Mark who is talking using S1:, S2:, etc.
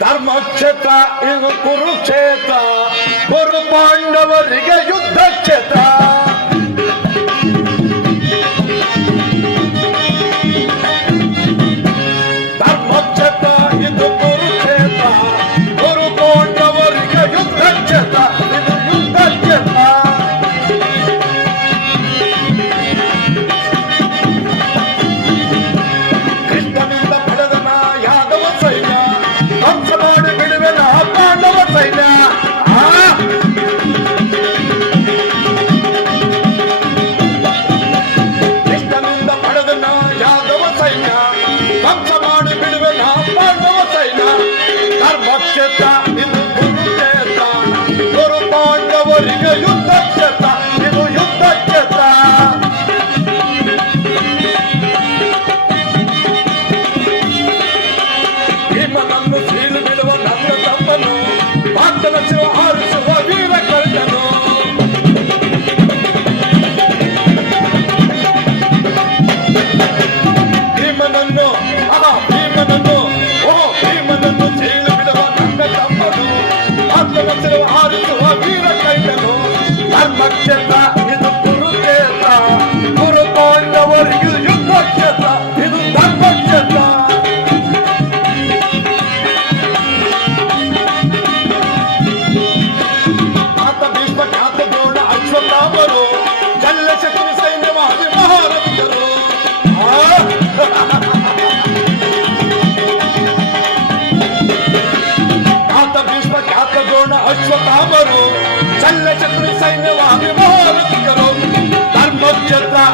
S1: ಧರ್ಮಕ್ಷೇತ್ರ ಇದು ಕುರುಕ್ಷೇತ್ರ ಕುರು ಪಾಂಡವರಿಗೆ ಯುದ್ಧ ಕ್ಷೇತ್ರ కోరిక యుద్ధ చేత నేను యుద్ధ చేత. భీమ నన్ను స్త్రీలు విలువ నన్ను తప్పను. భక్తుల శివ ఆరు శివ వీర కళ్యాణం భీమ నన్ను द्रोण अश्वकामरो चल्लचक्र सैन्य वाभिमानति करो धर्मक्षत्रा